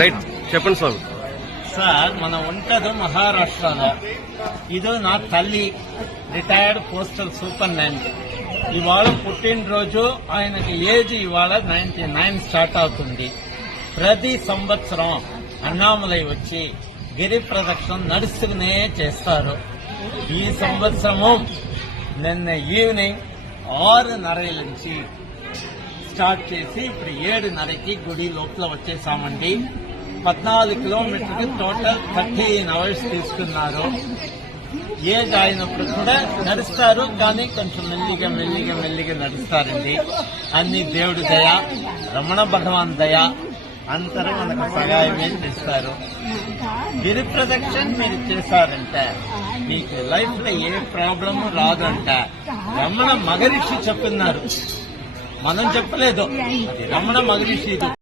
Right చెప్పండి స్వామి. Sir మనం ఉంటది మహారాష్ట్రలో. ఇది నా తల్లి, రిటైర్డ్ పోస్టల్ సూపరింటెండెంట్. ఇవాళ పుట్టినరోజు, ఆయనకి ఏజ్ ఇవాళ 99 స్టార్ట్ అవుతుంది. ప్రతి సంవత్సరం అన్నామలై వచ్చి గిరి ప్రదక్షిణ నడుస్తూనే చేస్తారు. ఈ సంవత్సరము నిన్న ఈవినింగ్ 6:30 నుంచి స్టార్ట్ చేసి ఇప్పుడు 7:30కి గుడి లోపల వచ్చేసామండి. 14 కిలోమీటర్కి టోటల్ 13 అవర్స్ తీసుకున్నారు. ఏజ్ అయినప్పుడు కూడా నడుస్తారు, కానీ కొంచెం మెల్లిగా నడుస్తారండి. అన్ని దేవుడి దయ, రమణ భగవాన్ దయ, అందరూ మనకు సహాయమే చేస్తారు. గిరి ప్రదక్షిణ మీరు చేశారంటే మీకు లైఫ్ లో ఏ ప్రాబ్లము రాదంట రమణ మహర్షి చెప్తున్నారు. మనం చెప్పలేదు, అది రమణ మహర్షి